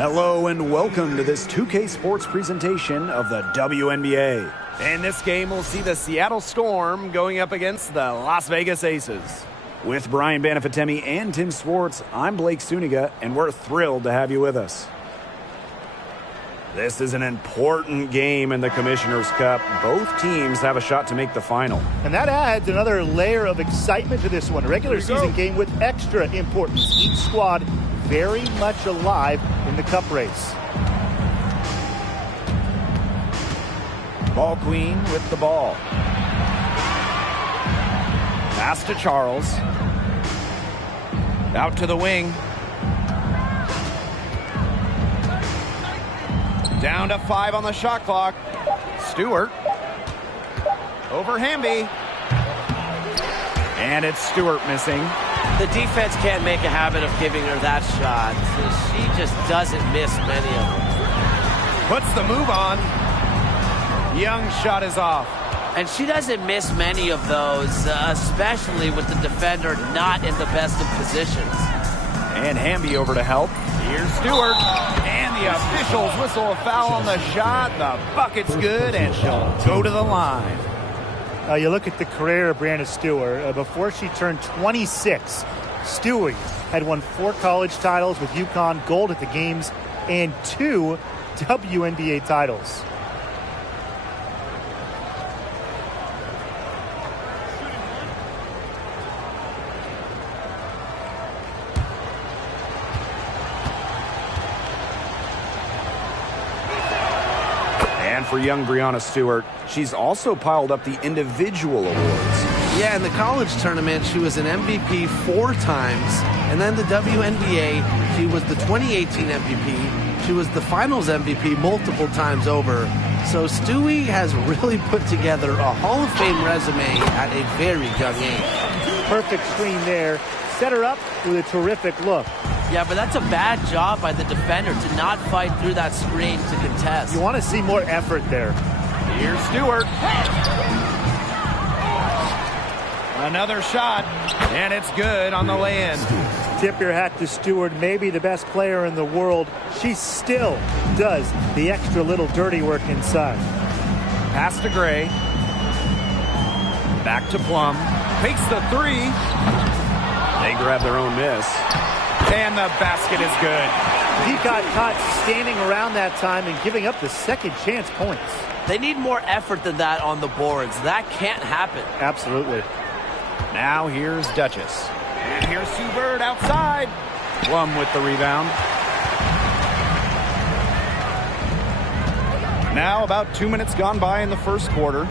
Hello and welcome to this 2K Sports presentation of the WNBA. And this game will see the Seattle Storm going up against the Las Vegas Aces. With Brian Banafitemi and Tim Swartz, I'm Blake Suniga, and we're thrilled to have you with us. This is an important game in the Commissioner's Cup. Both teams have a shot to make the final. And that adds another layer of excitement to this one. A regular season game with extra importance. Each squad very much alive in the cup race. Ball Queen with the ball. Pass to Charles. Out to the wing. Down to 5 on the shot clock. Stewart. Over Hamby. And it's Stewart missing. The defense can't make a habit of giving her that shot. She just doesn't miss many of them. Puts the move on. Young's shot is off. And she doesn't miss many of those, especially with the defender not in the best of positions. And Hamby over to help. Here's Stewart. And the officials whistle a foul on the shot. The bucket's good, and she'll go to the line. You look at the career of Breanna Stewart. Before she turned 26, Stewie had won 4 college titles with UConn, gold at the games, and 2 WNBA titles. For young Breanna Stewart, she's also piled up the individual awards. Yeah, in the college tournament, she was an MVP 4 times. And then the WNBA, she was the 2018 MVP. She was the finals MVP multiple times over. So Stewie has really put together a Hall of Fame resume at a very young age. Perfect screen there. Set her up with a terrific look. Yeah, but that's a bad job by the defender to not fight through that screen to contest. You want to see more effort there. Here's Stewart. Another shot, and it's good on the lay-in. Tip your hat to Stewart, maybe the best player in the world. She still does the extra little dirty work inside. Pass to Gray. Back to Plum. Takes the 3. They grab their own miss. And the basket is good. He got caught standing around that time and giving up the second chance points. They need more effort than that on the boards. That can't happen. Absolutely. Now here's Duchess. And here's Sue Bird outside. Plum with the rebound. Now about 2 minutes gone by in the first quarter.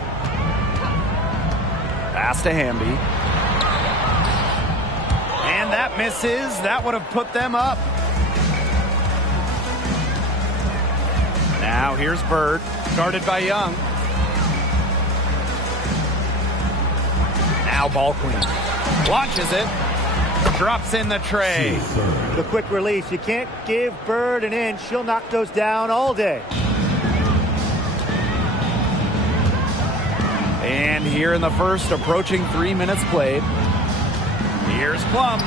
Pass to Hamby. And that misses. That would have put them up. Now here's Bird, guarded by Young. Now Ball Queen. Launches it. Drops in the tray. The quick release. You can't give Bird an inch. She'll knock those down all day. And here in the first, approaching 3 minutes played. Here's Plum.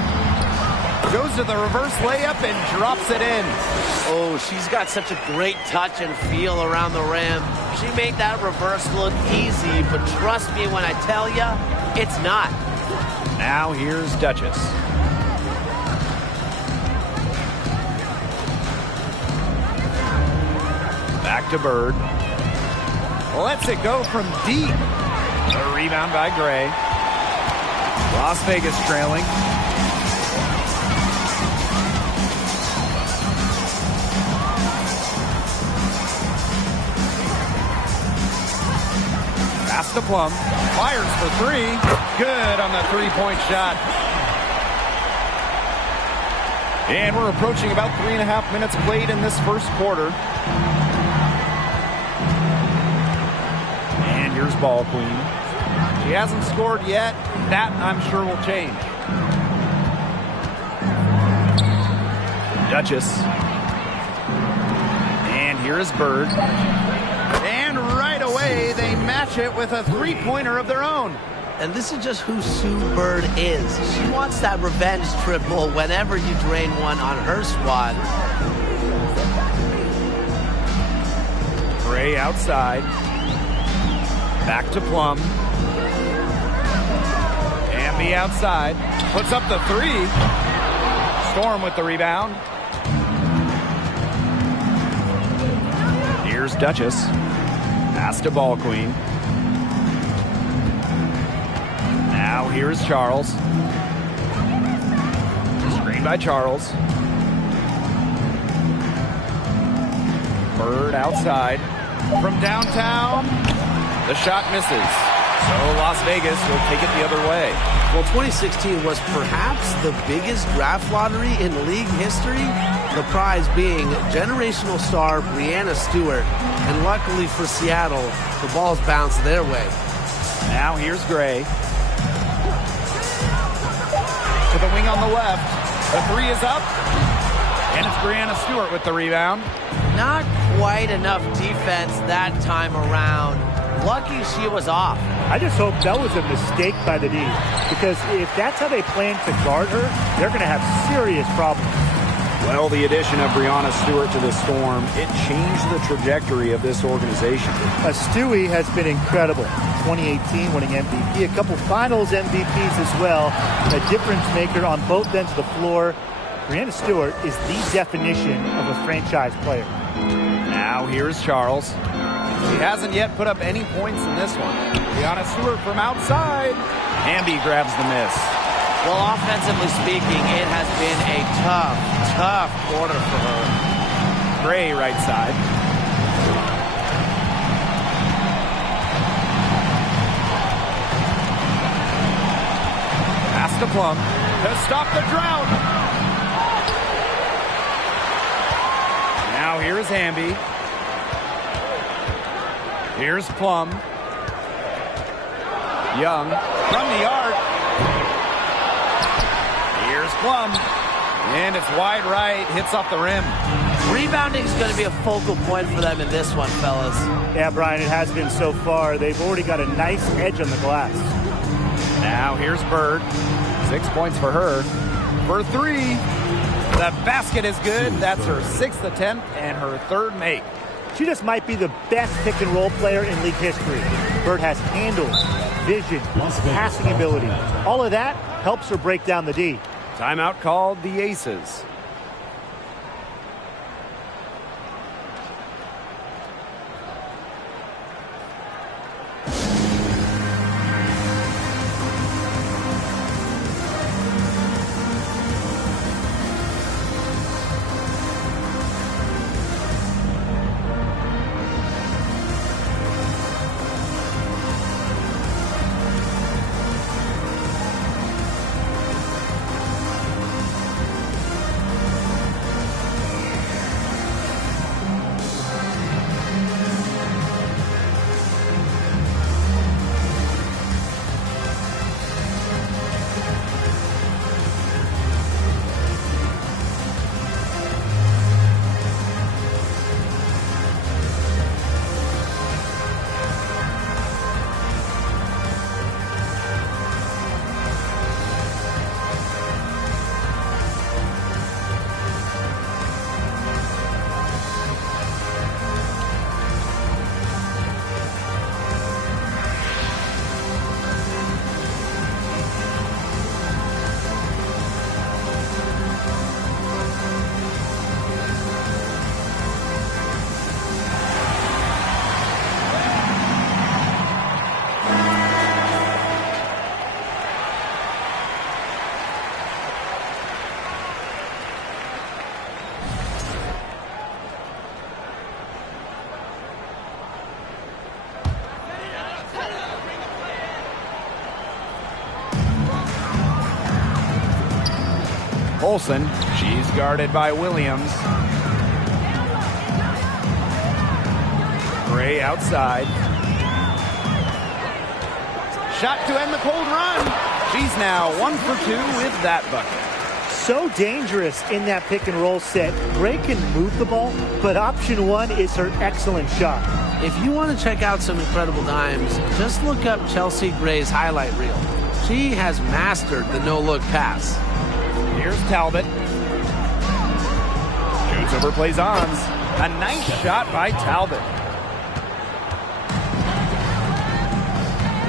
Goes to the reverse layup and drops it in. Oh, she's got such a great touch and feel around the rim. She made that reverse look easy, but trust me when I tell you, it's not. Now here's Duchess. Back to Bird. Lets it go from deep. A rebound by Gray. Las Vegas trailing. Pass to Plum. Fires for 3. Good on the 3-point shot. And we're approaching about 3.5 minutes played in this first quarter. And here's Ball Queen. She hasn't scored yet. That, I'm sure, will change. Duchess. And here is Bird. And right away, they match it with a 3-pointer of their own. And this is just who Sue Bird is. She wants that revenge triple whenever you drain one on her squad. Gray outside. Back to Plum. Hamby outside. Puts up the three. Storm with the rebound. Here's Duchess. Pass to Ball Queen. Now here's Charles. Screen by Charles. Bird outside. From downtown, the shot misses. So Las Vegas will take it the other way. Well, 2016 was perhaps the biggest draft lottery in league history. The prize being generational star Breanna Stewart. And luckily for Seattle, the balls bounced their way. Now here's Gray. To the wing on the left. The three is up. And it's Breanna Stewart with the rebound. Not quite enough defense that time around. Lucky she was off. I just hope that was a mistake by the D, because if that's how they plan to guard her, they're going to have serious problems. Well, the addition of Breanna Stewart to the Storm, it changed the trajectory of this organization. Stewie has been incredible. 2018 winning MVP, a couple finals MVPs as well, a difference maker on both ends of the floor. Breanna Stewart is the definition of a franchise player. Now here's Charles. He hasn't yet put up any points in this one. Breanna Stewart from outside. Hamby grabs the miss. Well, offensively speaking, it has been a tough quarter for her. Gray right side. Pass to Plum to stop the drought. Now here's Hamby. Here's Plum. Young from the arc. Here's Plum. And it's wide right. Hits off the rim. Rebounding is going to be a focal point for them in this one, fellas. Yeah, Brian, it has been so far. They've already got a nice edge on the glass. Now here's Bird. 6 points for her. For three. The basket is good. That's her 6th attempt and her 3rd make. She just might be the best pick-and-roll player in league history. Bird has handle, vision, passing ability. All of that helps her break down the D. Timeout called the Aces. Olsen, she's guarded by Williams. Gray outside. Shot to end the cold run. She's now 1 for 2 with that bucket. So dangerous in that pick and roll set. Gray can move the ball, but option one is her excellent shot. If you want to check out some incredible dimes, just look up Chelsea Gray's highlight reel. She has mastered the no-look pass. Here's Talbot. Shoots over, plays ons. A nice shot by Talbot.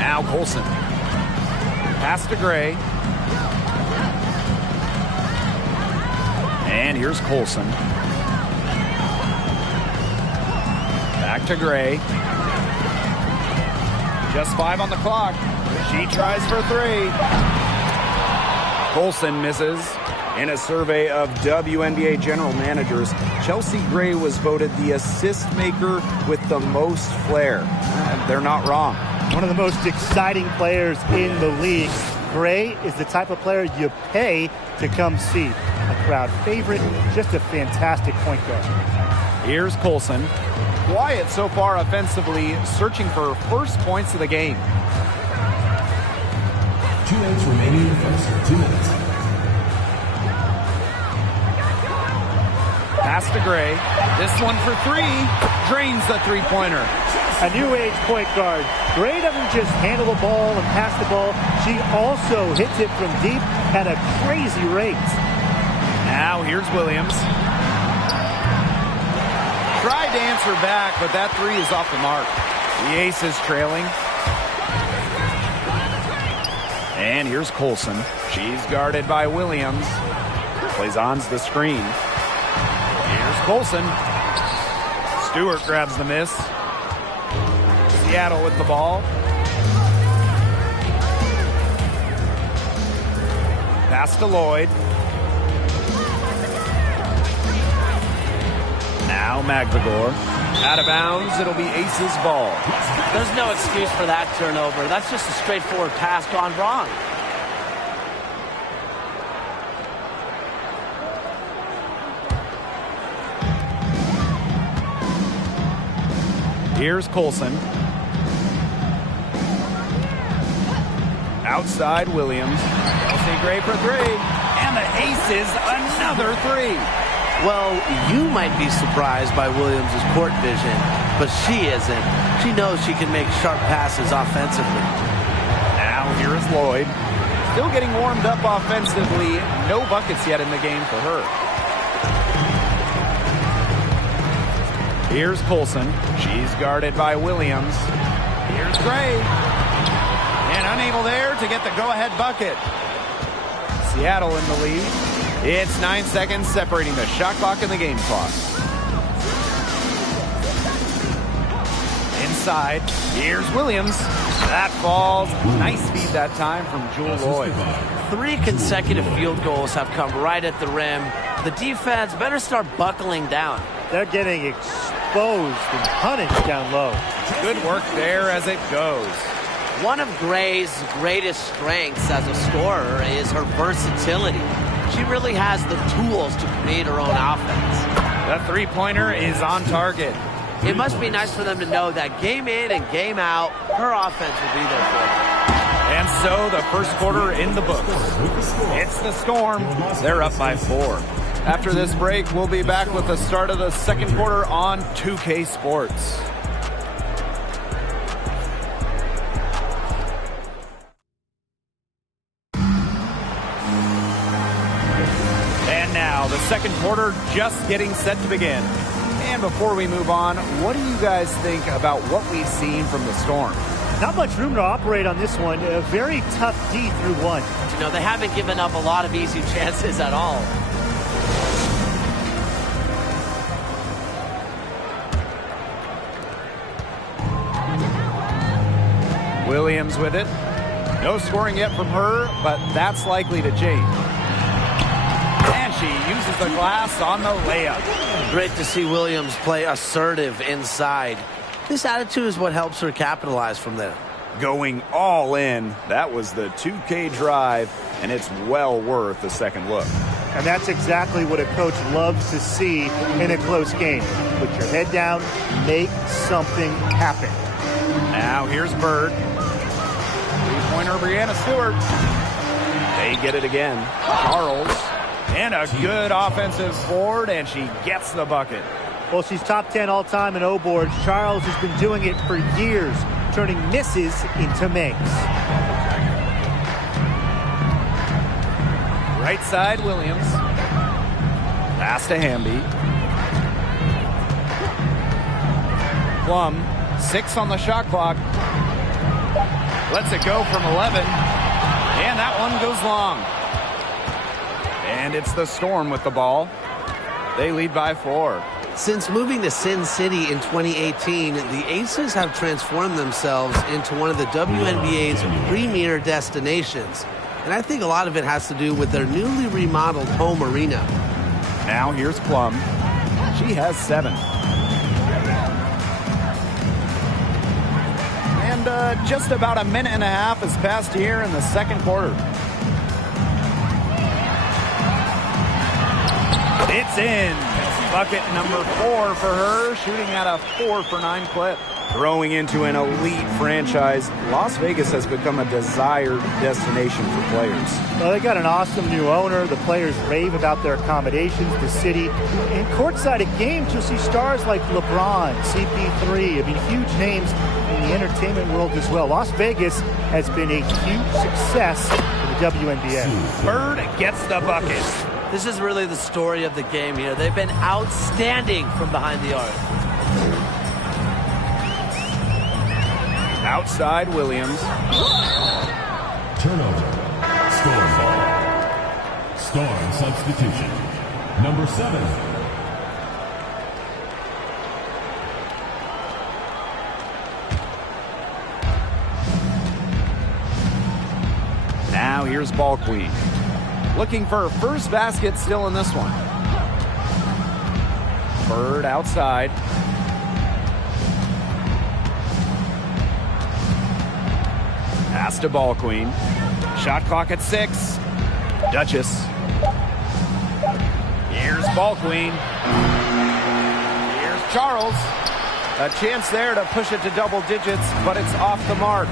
Now Colson. Pass to Gray. And here's Colson. Back to Gray. Just 5 on the clock. She tries for 3. Colson misses. In a survey of WNBA general managers, Chelsea Gray was voted the assist maker with the most flair. And they're not wrong. One of the most exciting players in the league. Gray is the type of player you pay to come see. A crowd favorite, just a fantastic point guard. Here's Colson. Quiet so far offensively, searching for first points of the game. 2 minutes remaining in the first. 2 minutes. Pass to Gray. This one for 3. Drains the three-pointer. A new age point guard. Gray doesn't just handle the ball and pass the ball. She also hits it from deep at a crazy rate. Now here's Williams. Tried to answer back, but that 3 is off the mark. The Ace is trailing. And here's Colson. She's guarded by Williams. Plays on the screen. Here's Colson. Stewart grabs the miss. Seattle with the ball. Pass to Lloyd. Now Magvagor. Out of bounds, it'll be Ace's ball. There's no excuse for that turnover. That's just a straightforward pass gone wrong. Here's Colson. Outside Williams. Chelsea Gray for 3. And the Aces another 3. Well, you might be surprised by Williams' court vision, but she isn't. She knows she can make sharp passes offensively. Now here is Lloyd. Still getting warmed up offensively. No buckets yet in the game for her. Here's Colson. She's guarded by Williams. Here's Gray. And unable there to get the go-ahead bucket. Seattle in the lead. It's 9 seconds separating the shot clock and the game clock. Inside, here's Williams. That falls. Nice feed that time from Jewell Loyd. 3 consecutive field goals have come right at the rim. The defense better start buckling down. They're getting exposed and punished down low. Good work there as it goes. One of Gray's greatest strengths as a scorer is her versatility. She really has the tools to create her own offense. The three-pointer is on target. It must be nice for them to know that game in and game out, her offense will be there for them. And so the first quarter in the books. It's the Storm. They're up by 4. After this break, we'll be back with the start of the second quarter on 2K Sports. Now, the second quarter just getting set to begin. And before we move on, what do you guys think about what we've seen from the Storm? Not much room to operate on this one. A very tough D through 1. You know, they haven't given up a lot of easy chances at all. Williams with it. No scoring yet from her, but that's likely to change. She uses the glass on the layup. Great to see Williams play assertive inside. This attitude is what helps her capitalize from there. Going all in. That was the 2K drive, and it's well worth a second look. And that's exactly what a coach loves to see in a close game. Put your head down, make something happen. Now here's Bird. Three-pointer Brianna Stewart. They get it again. Charles. And a good offensive board, and she gets the bucket. Well, she's top 10 all-time in O-boards. Charles has been doing it for years, turning misses into makes. Right side, Williams. Pass to Hamby. Plum, 6 on the shot clock. Lets it go from 11. And that one goes long. And it's the Storm with the ball. They lead by 4. Since moving to Sin City in 2018, the Aces have transformed themselves into one of the WNBA's premier destinations. And I think a lot of it has to do with their newly remodeled home arena. Now here's Plum. She has 7. And just about a minute and a half has passed here in the second quarter. It's in. Bucket number 4 for her, shooting at a 4-for-9 clip. Growing into an elite franchise, Las Vegas has become a desired destination for players. Well, they got an awesome new owner. The players rave about their accommodations, the city. And courtside at games, you'll see stars like LeBron, CP3. I mean, huge names in the entertainment world as well. Las Vegas has been a huge success for the WNBA. Bird gets the bucket. This is really the story of the game here. They've been outstanding from behind the arc. Outside Williams. Turnover. Storm ball. Storm substitution. Number 7. Now here's Ball Queen. Looking for her first basket still in this one. Bird outside. Pass to Ball Queen. Shot clock at 6. Duchess. Here's Ball Queen. Here's Charles. A chance there to push it to double digits, but it's off the mark.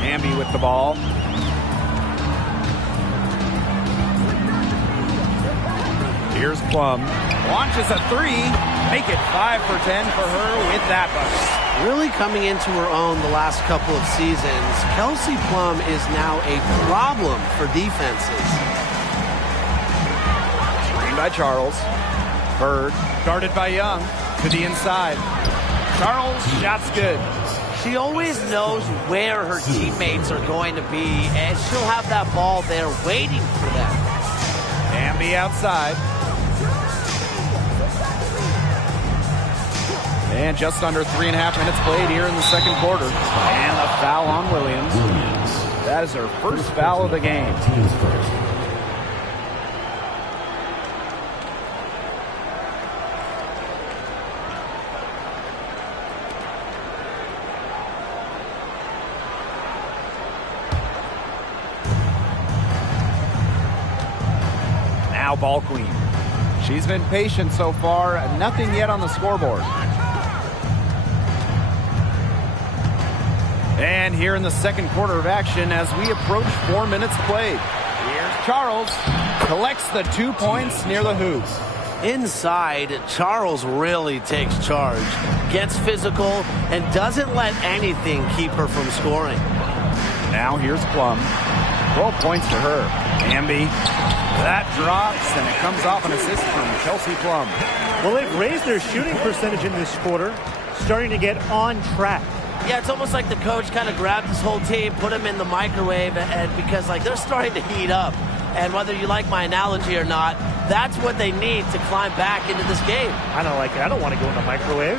Hamby with the ball. Here's Plum. Launches a 3. Make it 5 for 10 for her with that bucket. Really coming into her own the last couple of seasons, Kelsey Plum is now a problem for defenses. Screen by Charles. Bird guarded by Young to the inside. Charles, shot's good. She always knows where her teammates are going to be, and she'll have that ball there waiting for them. Hamby outside. And just under 3.5 minutes played here in the second quarter. And the foul on Williams. That is her first foul of the game. Team's first. Now Ball Queen. She's been patient so far. Nothing yet on the scoreboard. And here in the second quarter of action as we approach 4 minutes played. Here's Charles. Collects the 2 points near the hoop. Inside, Charles really takes charge, gets physical, and doesn't let anything keep her from scoring. Now here's Plum. 12 points for her. Hamby. That drops, and it comes off an assist from Kelsey Plum. Well, they've raised their shooting percentage in this quarter, starting to get on track. Yeah, it's almost like the coach kind of grabbed his whole team, put them in the microwave, and because like they're starting to heat up. And whether you like my analogy or not, that's what they need to climb back into this game. I don't like it. I don't want to go in the microwave.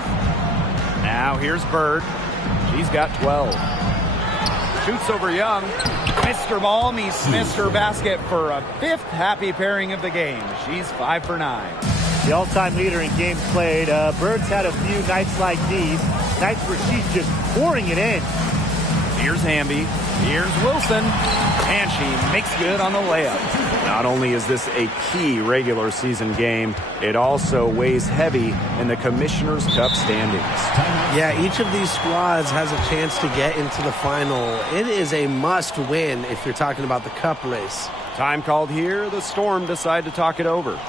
Now here's Bird. She's got 12. Shoots over Young. Mr. Ball missed her basket for a 5th happy pairing of the game. She's 5 for 9. The all-time leader in games played. Bird's had a few nights like these. Nights where she's just pouring it in. Here's Hamby. Here's Wilson. And she makes good on the layup. Not only is this a key regular season game, it also weighs heavy in the Commissioner's Cup standings. Yeah, each of these squads has a chance to get into the final. It is a must win if you're talking about the cup race. Time called here. The Storm decide to talk it over.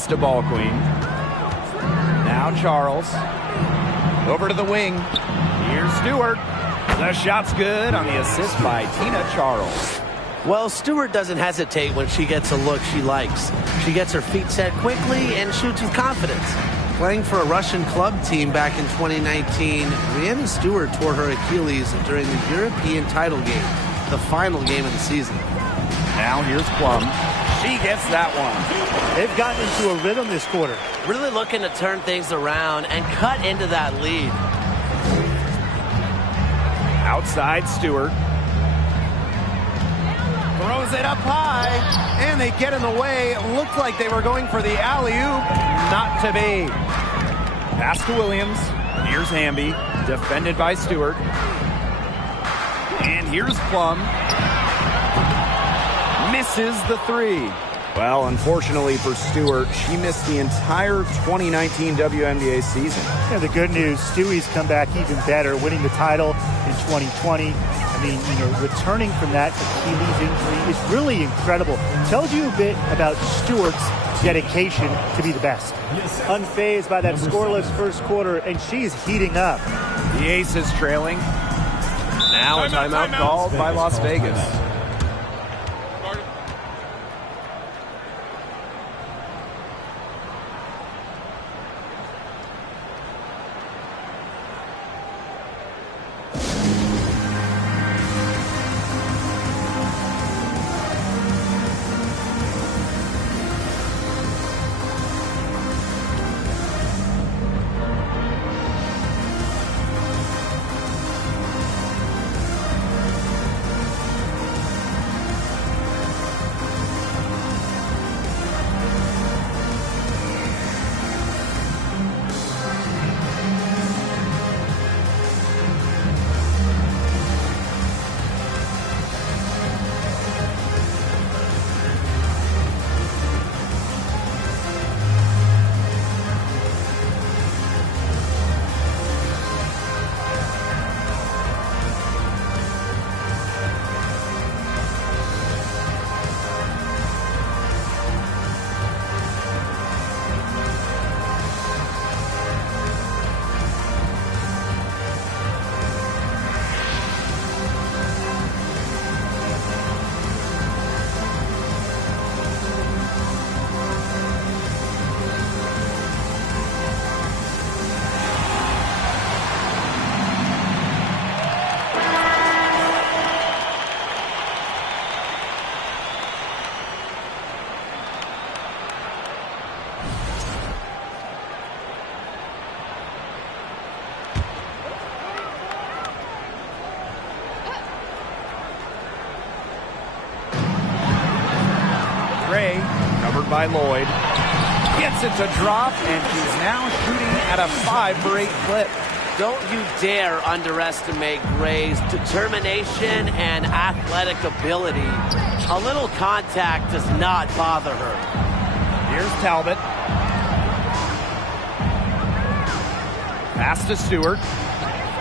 Pass to Ball Queen. Now Charles. Over to the wing. Here's Stewart. The shot's good on the assist by Tina Charles. Well, Stewart doesn't hesitate when she gets a look she likes. She gets her feet set quickly and shoots with confidence. Playing for a Russian club team back in 2019, Rhiannon Stewart tore her Achilles during the European title game, the final game of the season. Now here's Plum. She gets that one. They've gotten into a rhythm this quarter. Really looking to turn things around and cut into that lead. Outside Stewart. Throws it up high, and they get in the way. It looked like they were going for the alley-oop. Not to be. Pass to Williams. Here's Hamby, defended by Stewart. And here's Plum. Misses the three. Well, unfortunately for Stewart, she missed the entire 2019 WNBA season. Yeah, the good news, Stewie's come back even better, winning the title in 2020. I mean, returning from that Achilles injury is really incredible. Tells you a bit about Stewart's dedication to be the best. Unfazed by that scoreless first quarter, and she's heating up. The Aces trailing. Now a timeout called by Las Vegas. By Lloyd. Gets it to drop, and she's now shooting at a 5 for 8 clip. Don't you dare underestimate Gray's determination and athletic ability. A little contact does not bother her. Here's Talbot. Pass to Stewart.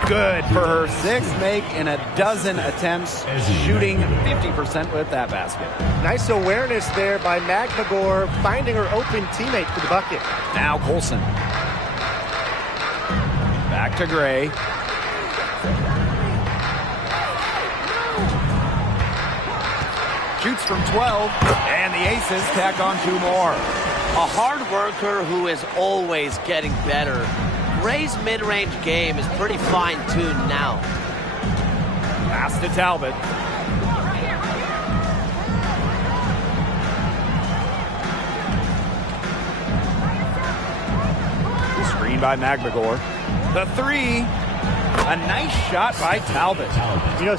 Good for her 6th make in a dozen attempts, shooting 50% with that basket. Nice awareness there by McMagor, finding her open teammate for the bucket. Now Colson. Back to Gray. Shoots from 12, and the Aces tack on 2 more. A hard worker who is always getting better. Gray's mid-range game is pretty fine-tuned now. Pass to Talbot. Screen by McMagor. The 3. A nice shot by Talbot.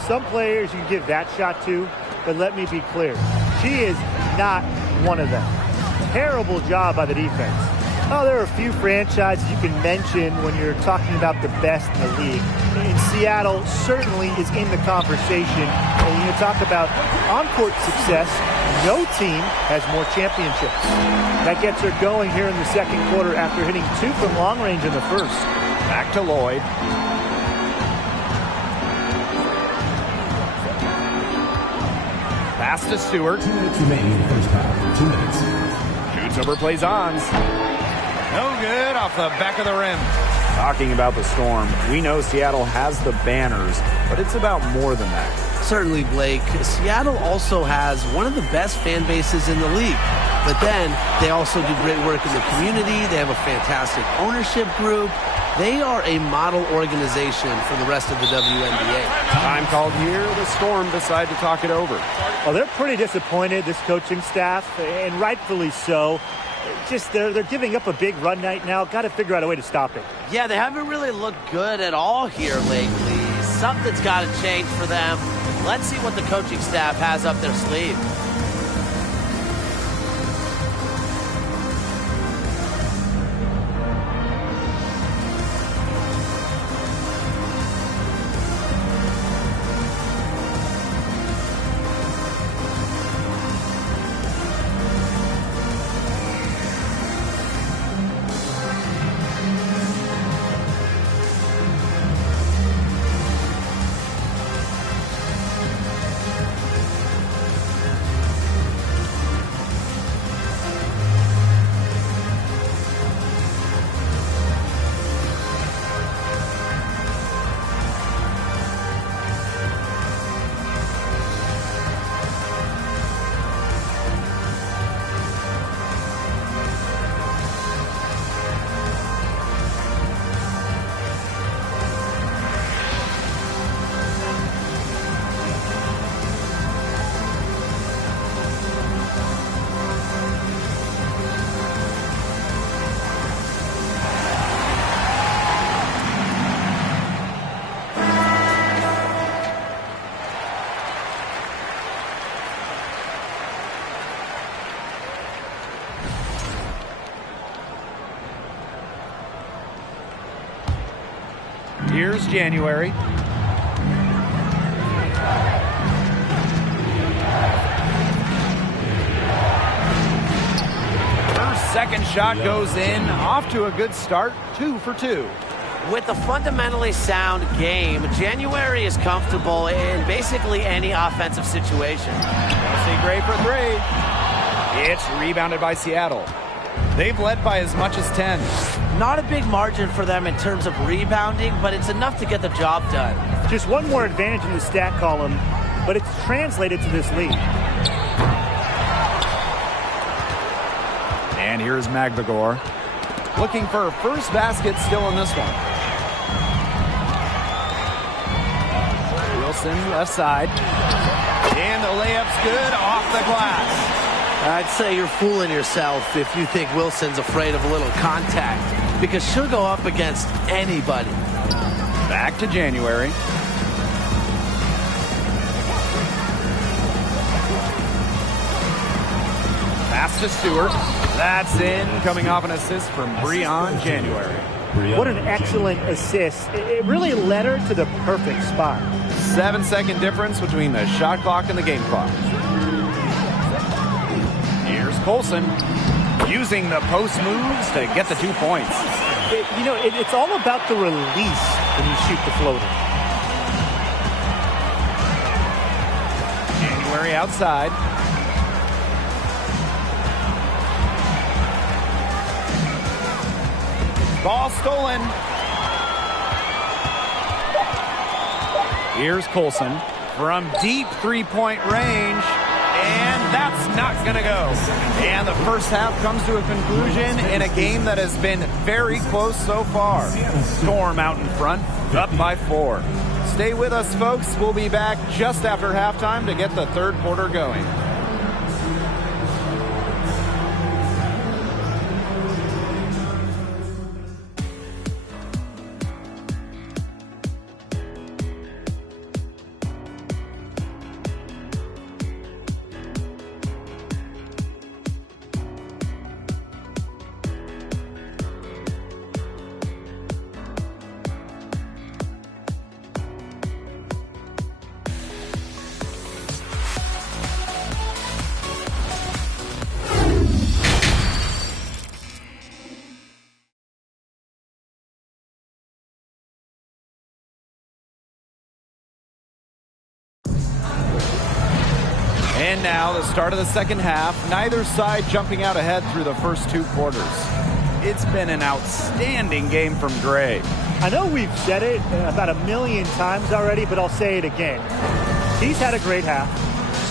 Some players you can give that shot to, but let me be clear. She is not one of them. Terrible job by the defense. Oh, there are a few franchises you can mention when you're talking about the best in the league. And Seattle certainly is in the conversation. And when you talk about on-court success, no team has more championships. That gets her going here in the second quarter after hitting 2 from long range in the first. Back to Lloyd. Pass to Stewart. 2 minutes remaining in the first half. 2 minutes. Shoots over, plays on. No good, off the back of the rim. Talking about the Storm, we know Seattle has the banners, but it's about more than that. Certainly, Blake. Seattle also has one of the best fan bases in the league. But then they also do great work in the community. They have a fantastic ownership group. They are a model organization for the rest of the WNBA. Time called here. The Storm decide to talk it over. Well, they're pretty disappointed, this coaching staff, and rightfully so. Just they're giving up a big run night now. Got to figure out a way to stop it. Yeah, they haven't really looked good at all here lately. Something's got to change for them. Let's see what the coaching staff has up their sleeve. Here's January. Her second shot goes in. Off to a good start. 2 for 2. With a fundamentally sound game, January is comfortable in basically any offensive situation. Kelsey Gray for 3. It's rebounded by Seattle. They've led by as much as 10. Not a big margin for them in terms of rebounding, but it's enough to get the job done. Just one more advantage in the stat column, but it's translated to this lead. And here's Magbagor. Looking for her first basket still in this one. Wilson left side. And the layup's good off the glass. I'd say you're fooling yourself if you think Wilson's afraid of a little contact, because she'll go up against anybody. Back to January. Pass to Stewart. That's in, coming off an assist from Breon January. What an excellent assist. It really led her to the perfect spot. 7-second difference between the shot clock and the game clock. Here's Colson using the post moves to get the 2 points. It's all about the release when you shoot the floater. January outside. Ball stolen. Here's Colson from deep three-point range. And that's not going to go. And the first half comes to a conclusion in a game that has been very close so far. Storm out in front, up by 4. Stay with us, folks. We'll be back just after halftime to get the third quarter going. And now the start of the second half. Neither side jumping out ahead through the first 2 quarters. It's been an outstanding game from Gray. I know we've said it about 1,000,000 times already, but I'll say it again. She's had a great half,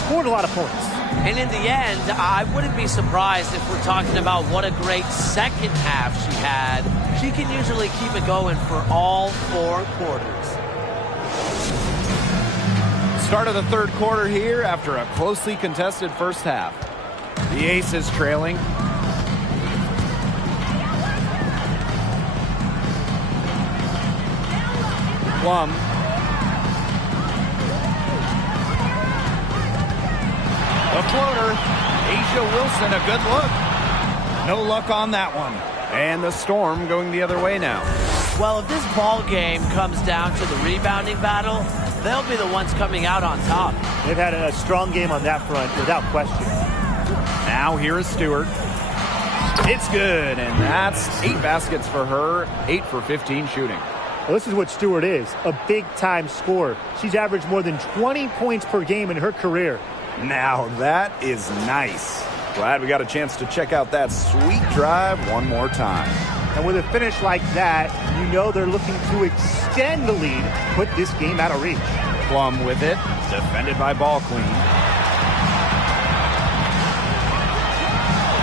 scored a lot of points. And in the end, I wouldn't be surprised if we're talking about what a great second half she had. She can usually keep it going for all 4 quarters. Start of the third quarter here after a closely contested first half. The Aces trailing. Plum. The floater. Asia Wilson, a good look. No luck on that one. And the Storm going the other way now. Well, if this ball game comes down to the rebounding battle, they'll be the ones coming out on top. They've had a strong game on that front, without question. Now here is Stewart. It's good, and that's 8 baskets for her, 8 for 15 shooting. Well, this is what Stewart is, a big-time scorer. She's averaged more than 20 points per game in her career. Now that is nice. Glad we got a chance to check out that sweet drive one more time. And with a finish like that, you know they're looking to extend the lead, put this game out of reach. Plum with it, defended by Ball Queen.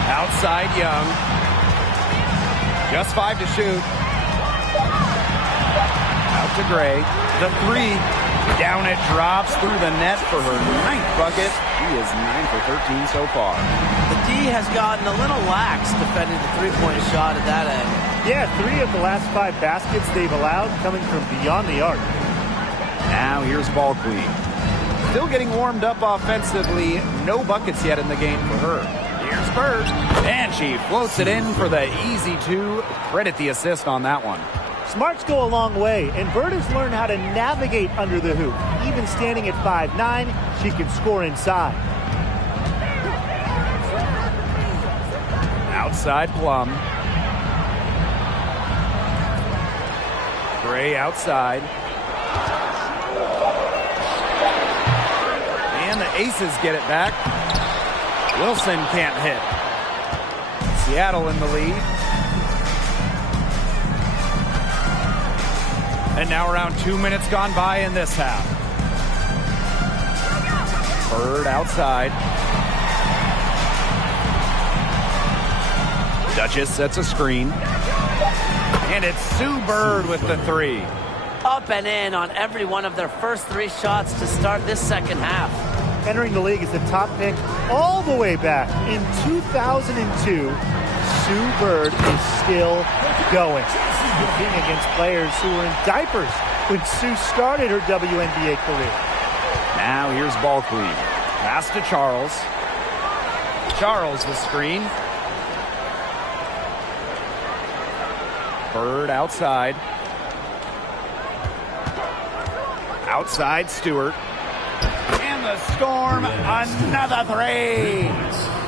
Outside Young. Just 5 to shoot. Out to Gray. The 3. Down it drops through the net for her 9th bucket. She is 9 for 13 so far. The D has gotten a little lax defending the three-point shot at that end. Yeah, 3 of the last 5 baskets they've allowed coming from beyond the arc. Now here's Ball Queen. Still getting warmed up offensively. No buckets yet in the game for her. Here's Bird. And she floats it in for the easy 2. Credit the assist on that one. Smarts go a long way, and Bird has learned how to navigate under the hoop. Even standing at 5'9", she can score inside. Outside Plum. Gray outside. And the Aces get it back. Wilson can't hit. Seattle in the lead. And now around 2 minutes gone by in this half. Bird outside. Duchess sets a screen. And it's Sue Bird with the 3. Up and in on every one of their first 3 shots to start this second half. Entering the league as the top pick all the way back in 2002, Sue Bird is still going. Competing against players who were in diapers when Sue started her WNBA career. Now here's Ball Queen. Pass to Charles. Charles the screen. Bird outside. Outside Stewart. And the Storm, another 3.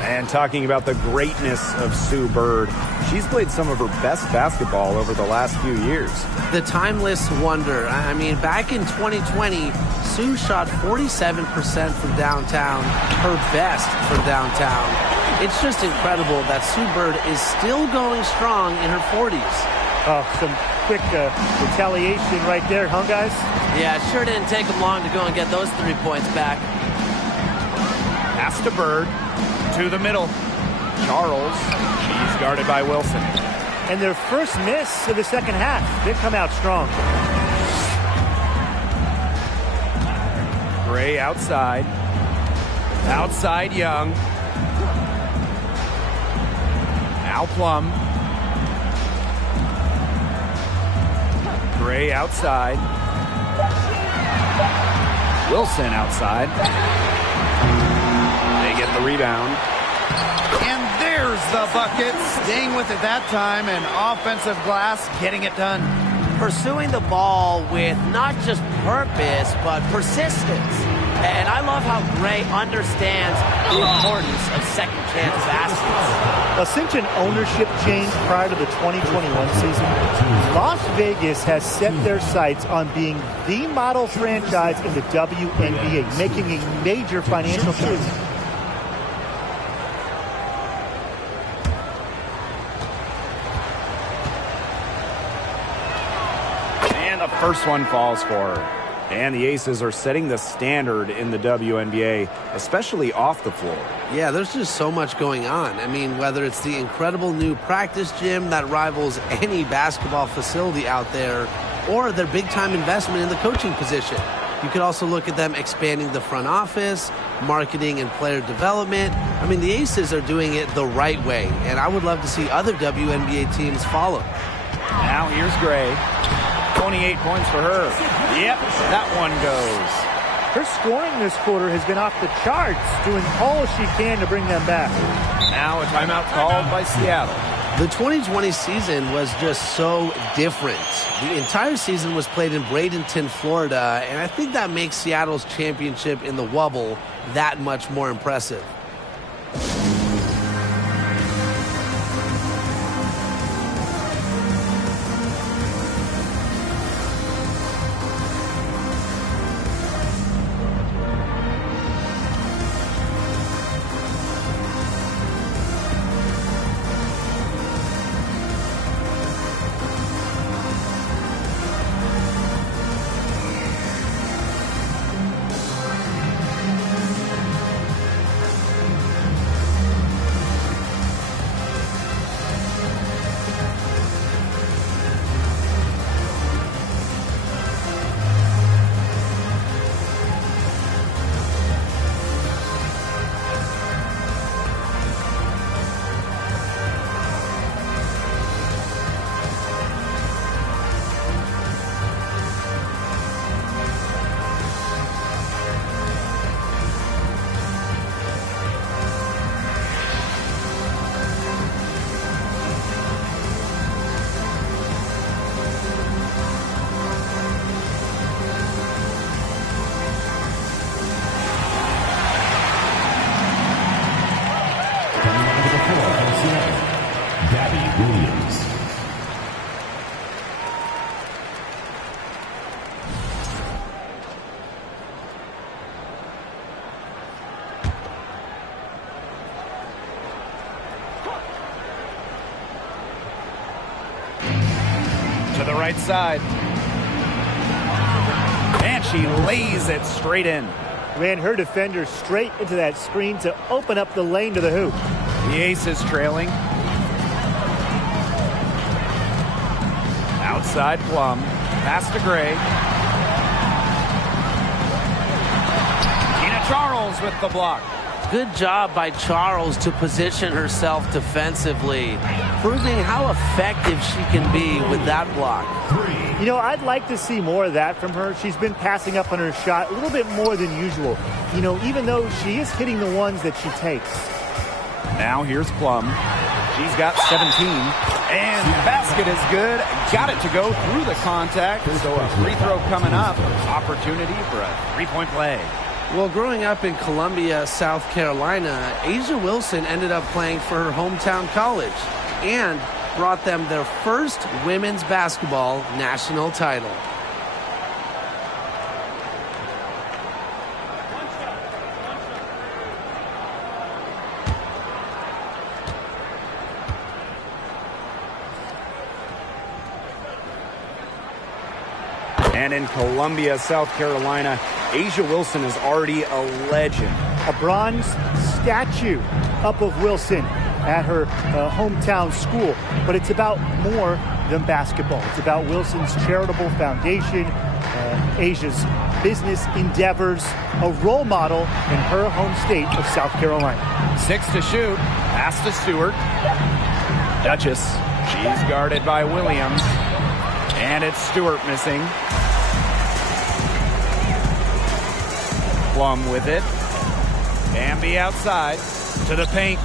And talking about the greatness of Sue Bird, she's played some of her best basketball over the last few years. The timeless wonder. I mean, back in 2020, Sue shot 47% from downtown, her best from downtown. It's just incredible that Sue Bird is still going strong in her 40s. Oh, some quick retaliation right there, huh, guys? Yeah, it sure didn't take them long to go and get those 3 points back. Pass to Bird. To the middle. Charles. She's guarded by Wilson. And their first miss of the second half. They come out strong. Gray outside. Outside Young. Now Plum. Gray outside. Wilson outside. They get the rebound. And there's the bucket. Staying with it that time, and offensive glass getting it done. Pursuing the ball with not just purpose, but persistence. And I love how Gray understands the importance of second chance baskets. Since an ownership change prior to the 2021 season, Las Vegas has set their sights on being the model franchise in the WNBA, making a major financial choice. The first one falls for her. And the Aces are setting the standard in the WNBA, especially off the floor. Yeah, there's just so much going on. I mean, whether it's the incredible new practice gym that rivals any basketball facility out there, or their big-time investment in the coaching position. You could also look at them expanding the front office, marketing and player development. I mean, the Aces are doing it the right way, and I would love to see other WNBA teams follow. Now here's Gray. 28 points for her. Yep, that one goes. Her scoring this quarter has been off the charts, doing all she can to bring them back. Now a timeout called by Seattle. The 2020 season was just so different. The entire season was played in Bradenton, Florida, and I think that makes Seattle's championship in the Wubble that much more impressive. To the right side. And she lays it straight in. Ran her defender straight into that screen to open up the lane to the hoop. The Aces trailing. Outside Plum. Pass to Gray. Tina Charles with the block. Good job by Charles to position herself defensively, proving how effective she can be with that block. You know, I'd like to see more of that from her. She's been passing up on her shot a little bit more than usual. You know, even though she is hitting the ones that she takes. Now here's Plum. She's got 17. And the basket is good. Got it to go through the contact. So a free throw coming up. Opportunity for a three-point play. Well, growing up in Columbia, South Carolina, A'ja Wilson ended up playing for her hometown college and brought them their first women's basketball national title. And in Columbia, South Carolina, A'ja Wilson is already a legend. A bronze statue up of Wilson at her hometown school. But it's about more than basketball. It's about Wilson's charitable foundation, A'ja's business endeavors, a role model in her home state of South Carolina. 6 to shoot. Pass to Stewart. Duchess. She's guarded by Williams. And it's Stewart missing. Plum with it. Bambi outside to the paint.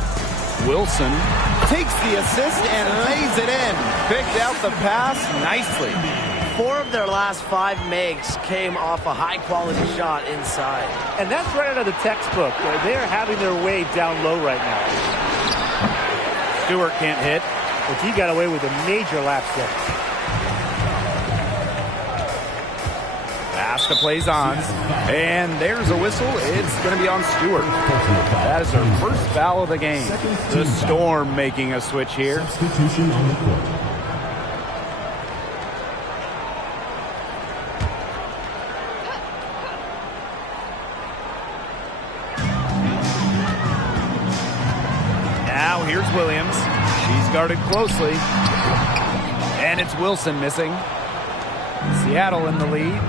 Wilson takes the assist and lays it in. Picked out the pass nicely. 4 of their last 5 makes came off a high-quality shot inside. And that's right out of the textbook. They're having their way down low right now. Stewart can't hit. But he got away with a major lapse there. Pass to Plaisance. And there's a whistle. It's going to be on Stewart. That is her first foul of the game. The Storm making a switch here. Substitution on the court. Williams. She's guarded closely. And it's Wilson missing. Seattle in the lead.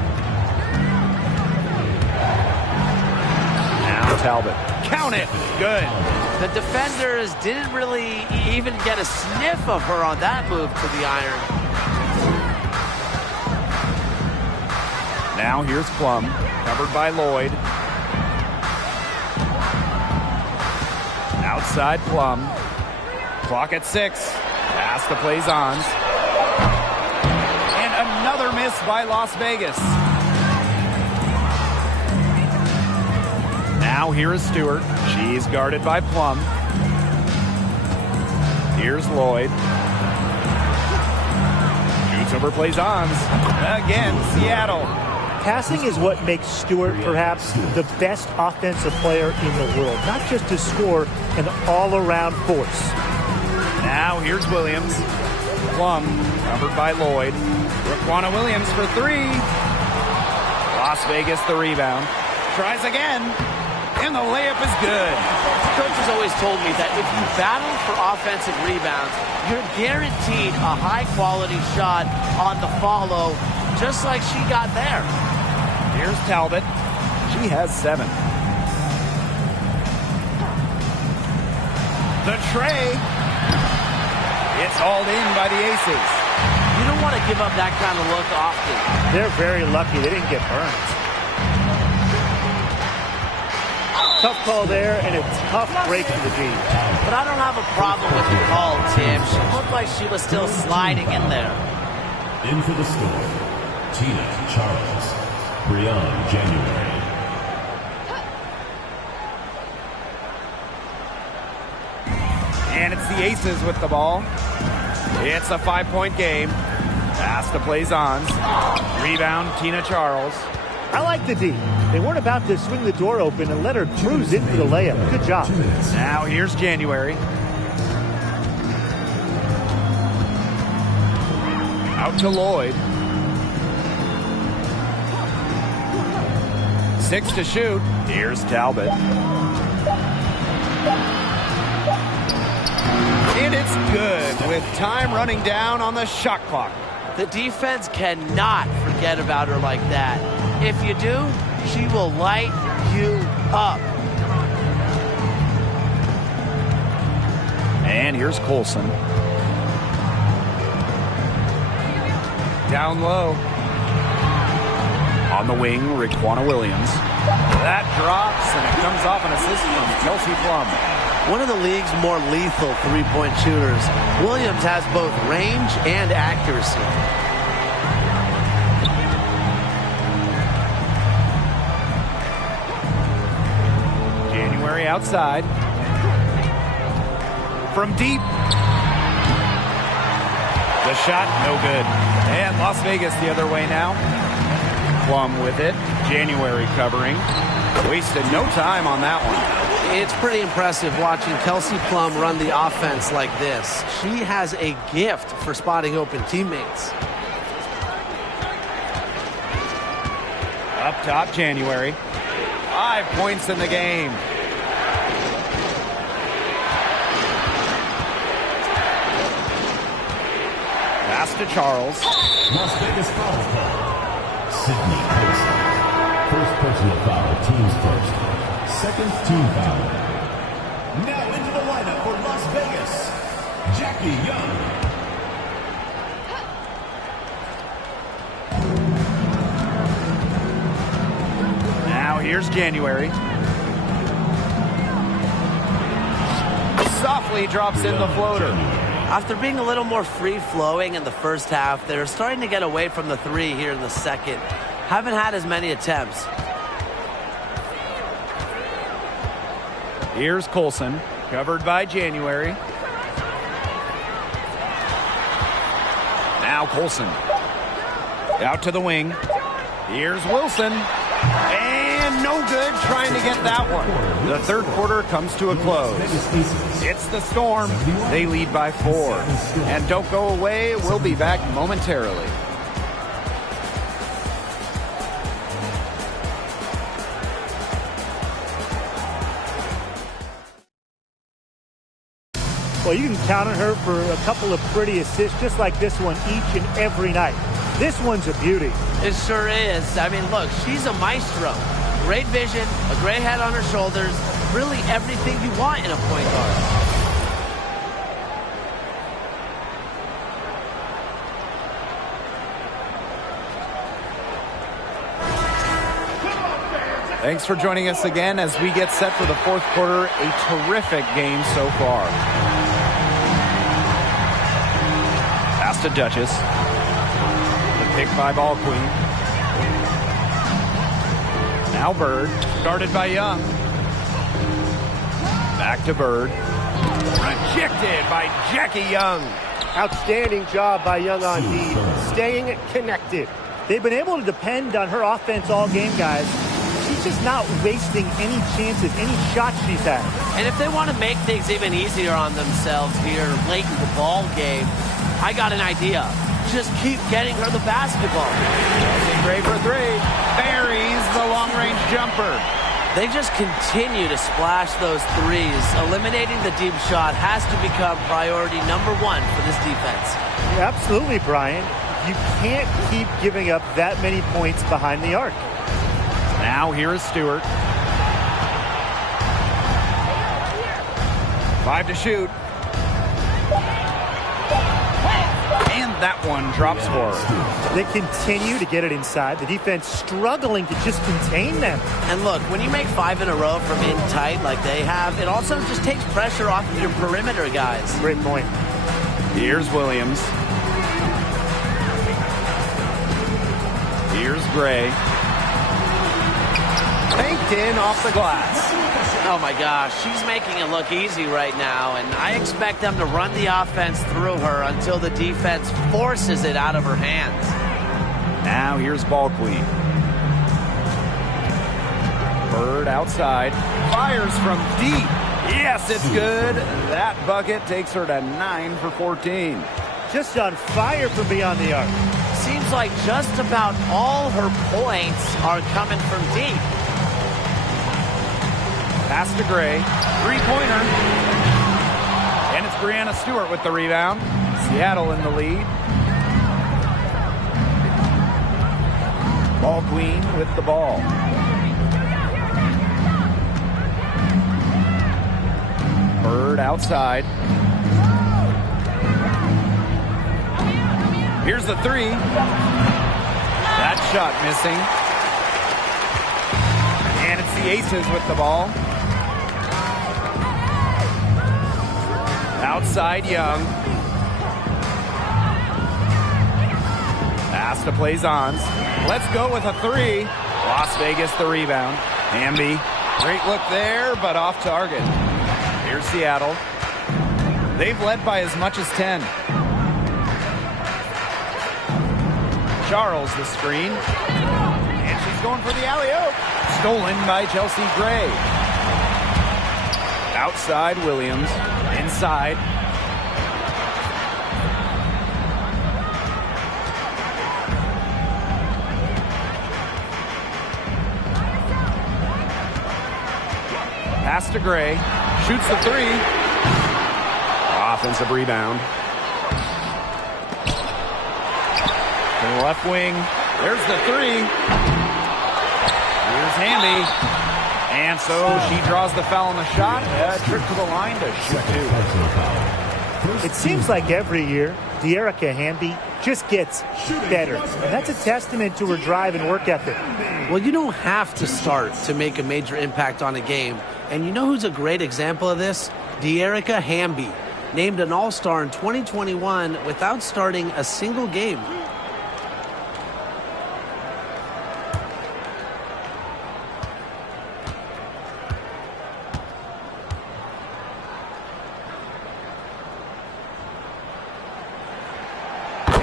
Now Talbot. Count it. Good. The defenders didn't really even get a sniff of her on that move to the iron. Now here's Plum, covered by Lloyd. Outside Plum. Clock at 6. Pass to Plaisance. And another miss by Las Vegas. Now here is Stewart. She's guarded by Plum. Here's Lloyd. Shoots over Plaisance. Again, Seattle. Passing is what makes Stewart perhaps the best offensive player in the world, not just to score, an all-around force. Now here's Williams. Plum, covered by Lloyd. Raquana Williams for 3. Las Vegas the rebound. Tries again, and the layup is good. Coach has always told me that if you battle for offensive rebounds, you're guaranteed a high-quality shot on the follow, just like she got there. Here's Talbot. She has 7. The tray. It's hauled in by the Aces. You don't want to give up that kind of look often. They're very lucky they didn't get burned. Tough call there, and a tough break for the G. But I don't have a problem with the call, Tim. She looked like she was still sliding in there. In for the Storm, Tina Charles, Brianne January. And it's the Aces with the ball. It's a 5-point game. Pass to Plaisance. Rebound, Tina Charles. I like the D. They weren't about to swing the door open and let her cruise in for the layup. Good job. Now here's January. Out to Lloyd. 6 to shoot. Here's Talbot. And it's good with time running down on the shot clock. The defense cannot forget about her like that. If you do, she will light you up. And here's Colson. Down low. On the wing, Raquana Williams. That drops, and it comes off an assist from Kelsey Plum. One of the league's more lethal three-point shooters. Williams has both range and accuracy. January outside. From deep. The shot, no good. And Las Vegas the other way now. Plum with it. January covering. Wasted no time on that one. It's pretty impressive watching Kelsey Plum run the offense like this. She has a gift for spotting open teammates. Up top, January. 5 points in the game. Pass to Charles. Las Vegas foul call. Sydney Colson. First personal foul, team's first. Second team foul. Now into the lineup for Las Vegas, Jackie Young. Now here's January. Softly drops in the floater. After being a little more free-flowing in the first half, they're starting to get away from the three here in the second. Haven't had as many attempts. Here's Colson, covered by January. Now Colson. Out to the wing. Here's Wilson. And no good trying to get that one. The third quarter comes to a close. It's the Storm. They lead by 4. And don't go away. We'll be back momentarily. Well, you can count on her for a couple of pretty assists just like this one each and every night. This one's a beauty. It sure is. I mean, look, she's a maestro. Great vision, a great head on her shoulders, really everything you want in a point guard. Thanks for joining us again as we get set for the fourth quarter. A terrific game so far. Pass to Duchess. The pick by Ball Queen. Now Bird. Guarded by Young. Back to Bird. Rejected by Jackie Young. Outstanding job by Young on D, staying connected. They've been able to depend on her offense all game, guys. She's just not wasting any chances, any shots she's had. And if they want to make things even easier on themselves here late in the ball game, I got an idea. Just keep getting her the basketball. Gray for three. Buries the long-range jumper. They just continue to splash those threes. Eliminating the deep shot has to become priority number one for this defense. Yeah, absolutely, Brian. You can't keep giving up that many points behind the arc. Now here is Stewart. 5 to shoot. And that one drops for her. They continue to get it inside. The defense struggling to just contain them. And look, when you make 5 in a row from in tight like they have, it also just takes pressure off of your perimeter guys. Great point. Here's Williams. Here's Gray. Banked in off the glass. Oh my gosh, she's making it look easy right now, and I expect them to run the offense through her until the defense forces it out of her hands. Now here's Ball Queen. Bird outside. Fires from deep. Yes, it's good. That bucket takes her to 9 for 14. Just on fire from beyond the arc. Seems like just about all her points are coming from deep. Pass to Gray. Three-pointer. And it's Brianna Stewart with the rebound. Seattle in the lead. Ball Queen with the ball. Bird outside. Here's the three. That shot missing. And it's the Aces with the ball. Outside Young. Pass to Plaisance. Let's go with a three. Las Vegas the rebound. Hamby. Great look there, but off target. Here's Seattle. They've led by as much as 10. Charles the screen. And she's going for the alley-oop. Stolen by Chelsea Gray. Outside Williams. Inside. Pass to Gray. Shoots the three. Offensive rebound. To the left wing. There's the three. Here's Hamby. And so she draws the foul on the shot. A trip to the line to shoot two. It seems like every year, Dearica Hamby just gets better. And that's a testament to her drive and work ethic. Well, you don't have to start to make a major impact on a game. And you know who's a great example of this? Dearica Hamby, named an All-Star in 2021 without starting a single game.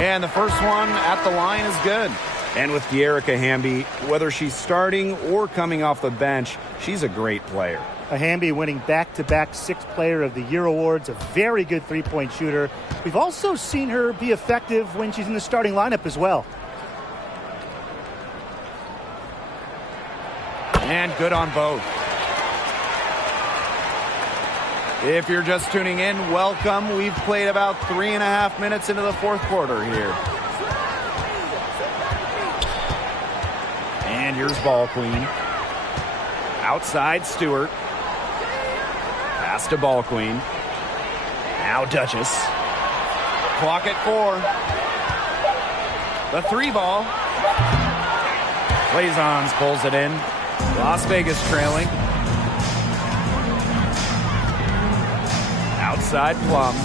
And the first one at the line is good. And with Dearica Hamby, whether she's starting or coming off the bench, she's a great player. Hamby winning back-to-back Sixth Player of the Year awards, a very good three-point shooter. We've also seen her be effective when she's in the starting lineup as well. And good on both. If you're just tuning in, welcome. We've played about 3.5 minutes into the fourth quarter here. And here's Ball Queen. Outside Stewart. Pass to Ball Queen. Now Duchess. Clock at 4. The 3 ball. Blazons pulls it in. Las Vegas trailing. Outside Plum.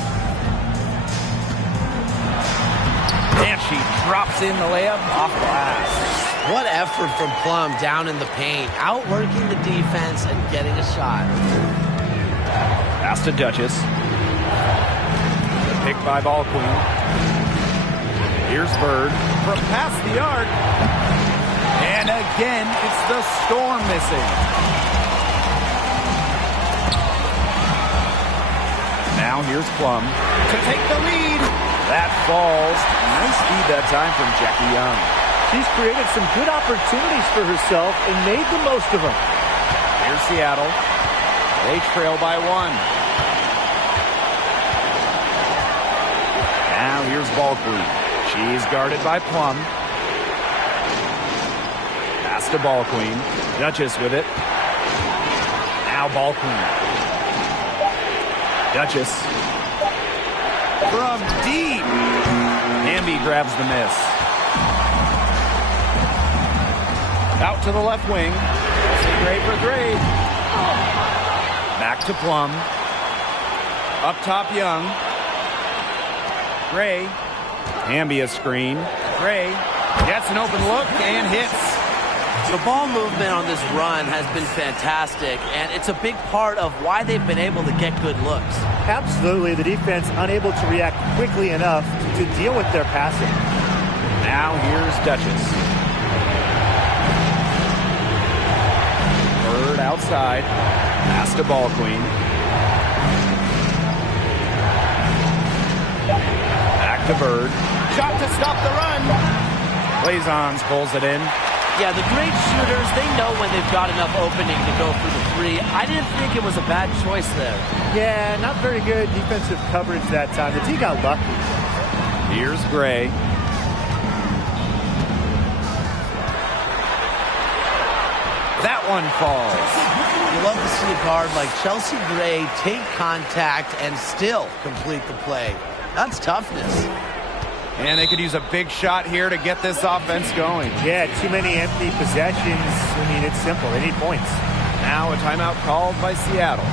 And she drops in the layup off glass. What effort from Plum down in the paint, outworking the defense and getting a shot. Pass to Duchess. The pick by Ball Queen. Here's Bird from past the arc. And again, it's the Storm missing. Now here's Plum to take the lead. That falls. Nice feed that time from Jackie Young. She's created some good opportunities for herself and made the most of them. Here's Seattle. They trail by 1. Now here's Ball Queen. She's guarded by Plum. Pass to Ball Queen. Duchess with it. Now Ball Queen. Duchess. From deep. Hamby grabs the miss. Out to the left wing. Gray for Gray. Back to Plum. Up top Young. Gray. Hamby a screen. Gray gets an open look and hits. The ball movement on this run has been fantastic, and it's a big part of why they've been able to get good looks. Absolutely. The defense unable to react quickly enough to deal with their passing. Now here's Duchess. Bird outside. Pass to Ball Queen. Back to Bird. Shot to stop the run. Blazons pulls it in. Yeah, the great shooters, they know when they've got enough opening to go for the 3. I didn't think it was a bad choice there. Yeah, not very good defensive coverage that time. The D got lucky. Here's Gray. That one falls. You love to see a guard like Chelsea Gray take contact and still complete the play. That's toughness. And they could use a big shot here to get this offense going. Yeah, too many empty possessions. I mean, it's simple. They need points. Now a timeout called by Seattle.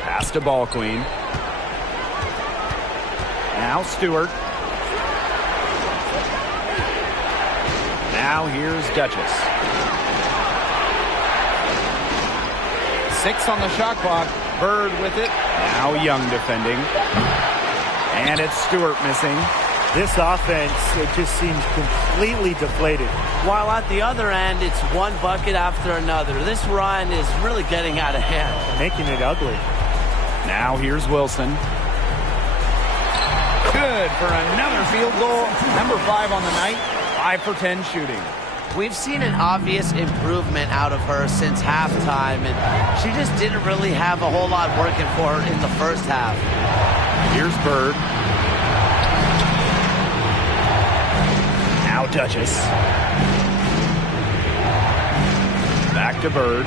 Pass to Ball Queen. Now Stewart. Now here's Duchess. 6 on the shot clock. Bird with it. Now Young defending. And it's Stewart missing. This offense, it just seems completely deflated. While at the other end, it's one bucket after another. This run is really getting out of hand. Making it ugly. Now here's Wilson. Good for another field goal. Number 5 on the night. 5 for 10 shooting. We've seen an obvious improvement out of her since halftime, and she just didn't really have a whole lot working for her in the first half. Here's Bird. Now Duchess. Back to Bird.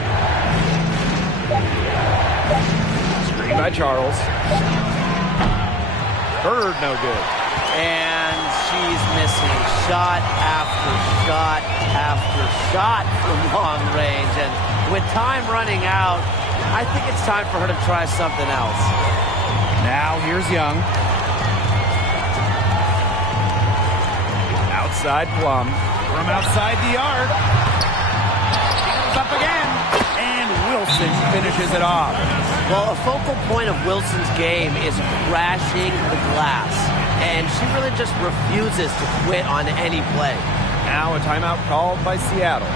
Screen by Charles. Bird no good. And she's missing shot after shot after shot from long range. And with time running out, I think it's time for her to try something else. Now here's Young. Outside Plum. From outside the yard. She goes up again. And Wilson finishes it off. Well, a focal point of Wilson's game is crashing the glass. And she really just refuses to quit on any play. Now a timeout called by Seattle.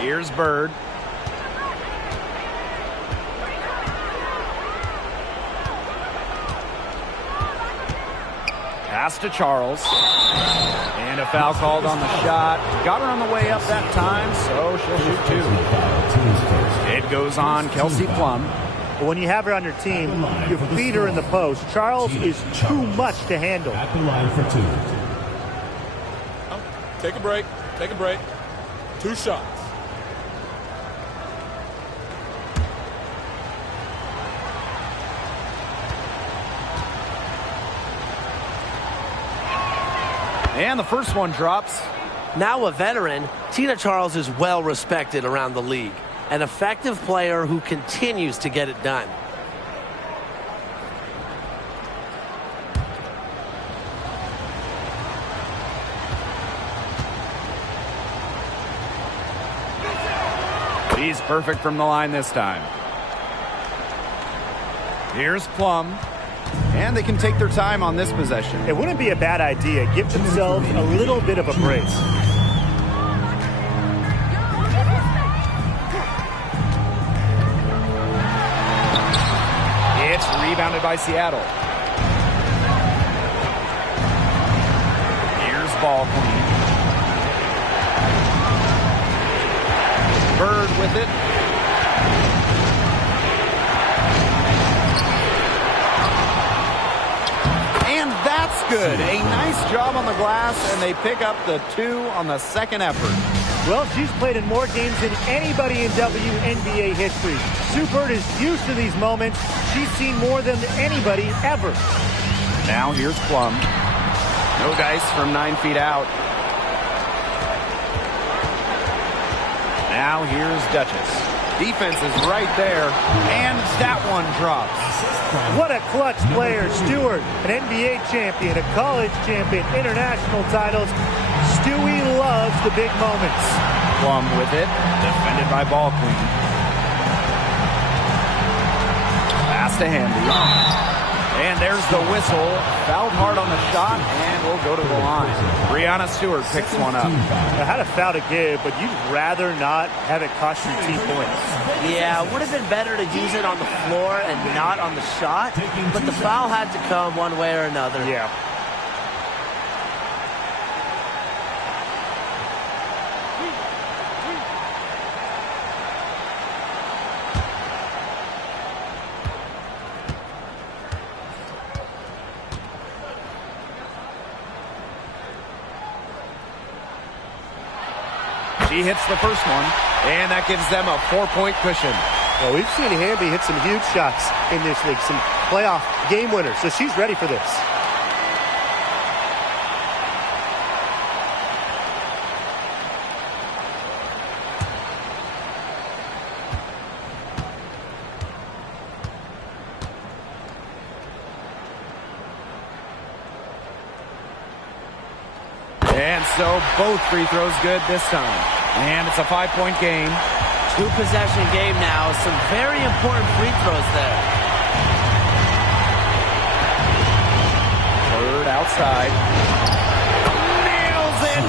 Here's Bird. Pass to Charles. And a foul called on the shot. Got her on the way up that time, so she'll shoot 2. It goes on Kelsey Plum. But when you have her on your team, you feed her in the post. Charles is too much to handle. At the line for 2. Take a break. Take a break. 2 shots. And the first one drops. Now a veteran, Tina Charles is well respected around the league. An effective player who continues to get it done. He's perfect from the line this time. Here's Plum. And they can take their time on this possession. It wouldn't be a bad idea. Give themselves a little bit of a break. It's rebounded by Seattle. Here's ball clean. Bird with it. And that's good. A nice job on the glass, and they pick up the 2 on the second effort. Well, she's played in more games than anybody in WNBA history. Sue Bird is used to these moments. She's seen more than anybody ever. Now here's Plum. No dice from 9 feet out. Now here's Duchess. Defense is right there, and that one drops. What a clutch player. Stewart, an NBA champion, a college champion, international titles. Stewie loves the big moments. Plum with it, defended by Ball Queen. Pass to Hamby. And there's the whistle. Fouled hard on the shot, and we'll go to the line. Breanna Stewart picks one up. I had a foul to give, but you'd rather not have it cost your team points. Yeah, it would have been better to use it on the floor and not on the shot, but the foul had to come one way or another. Yeah. She hits the first one, and that gives them a 4-point cushion. Well, we've seen Hamby hit some huge shots in this league, some playoff game winners, so she's ready for this. And so both free throws good this time. And it's a 5-point game. 2-possession game now. Some very important free throws there. Bird outside. Nails it!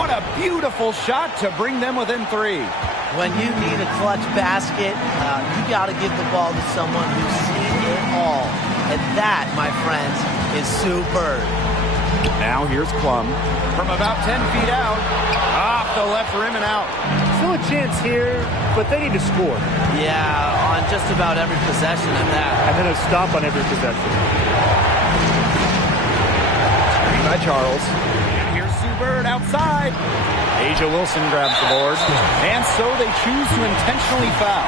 What a beautiful shot to bring them within 3. When you need a clutch basket, you got to give the ball to someone who's seen it all. And that, my friends, is Sue Bird. Now here's Plum from about 10 feet out. Off the left rim and out. Still a chance here, but they need to score. Yeah, on just about every possession at that. And then a stop on every possession. Screen by Charles. And here's Sue Bird outside. A'ja Wilson grabs the board. And so they choose to intentionally foul.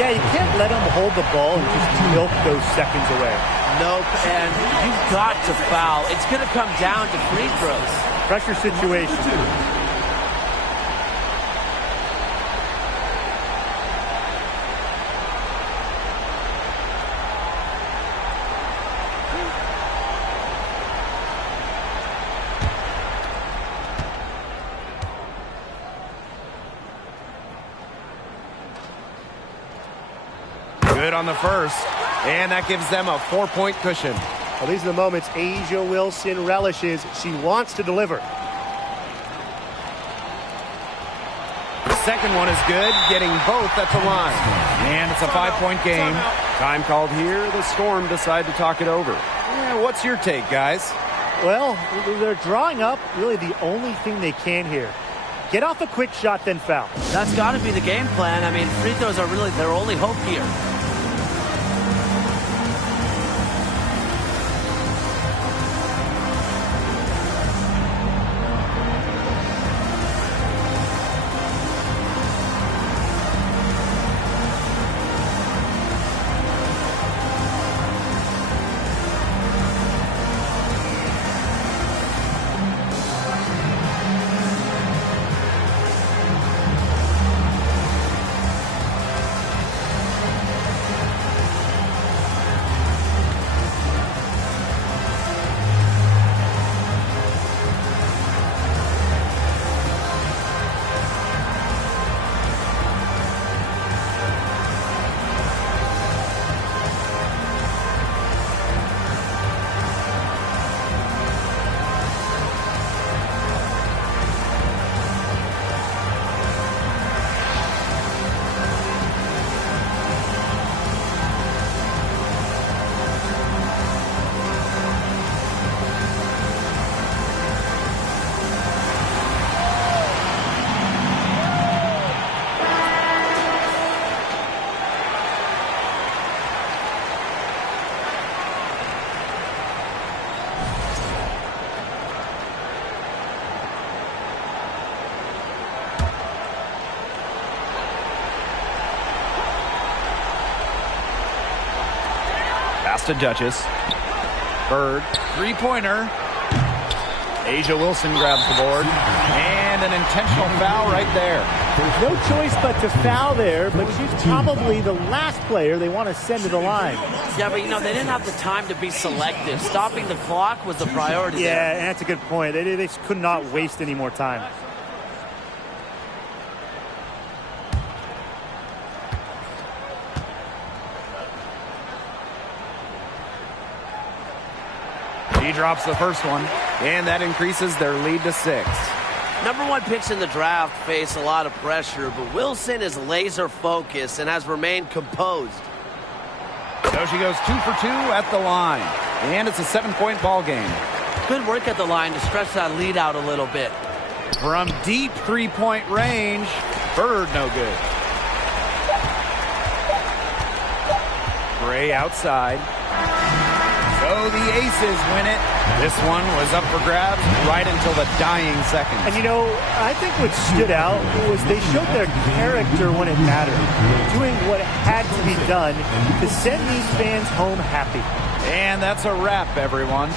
Yeah, you can't let them hold the ball and just milk those seconds away. Nope, and you've got to foul. It's going to come down to free throws. Pressure situation. Good on the first. And that gives them a 4-point cushion. Well, these are the moments A'ja Wilson relishes. She wants to deliver. The second one is good, getting both at the line. And it's a 5-point game. Time called here. The Storm decide to talk it over. Yeah, what's your take, guys? Well, they're drawing up really the only thing they can here. Get off a quick shot, then foul. That's got to be the game plan. I mean, free throws are really their only hope here. Pass to Duchess. Bird, 3-pointer. A'ja Wilson grabs the board. And And an intentional foul right there. No choice but to foul there, but she's probably the last player they want to send to the line. Yeah, but, they didn't have the time to be selective. Stopping the clock was the priority there. Yeah, and that's a good point. They could not waste any more time. He drops the first one, and that increases their lead to 6. Number 1 picks in the draft face a lot of pressure, but Wilson is laser focused and has remained composed. So she goes 2 for 2 at the line, and it's a 7-point ball game. Good work at the line to stretch that lead out a little bit. From deep 3-point range, Bird no good. Gray outside. So the Aces win it. This one was up for grabs right until the dying seconds. And I think what stood out was they showed their character when it mattered, doing what had to be done to send these fans home happy. And that's a wrap, everyone.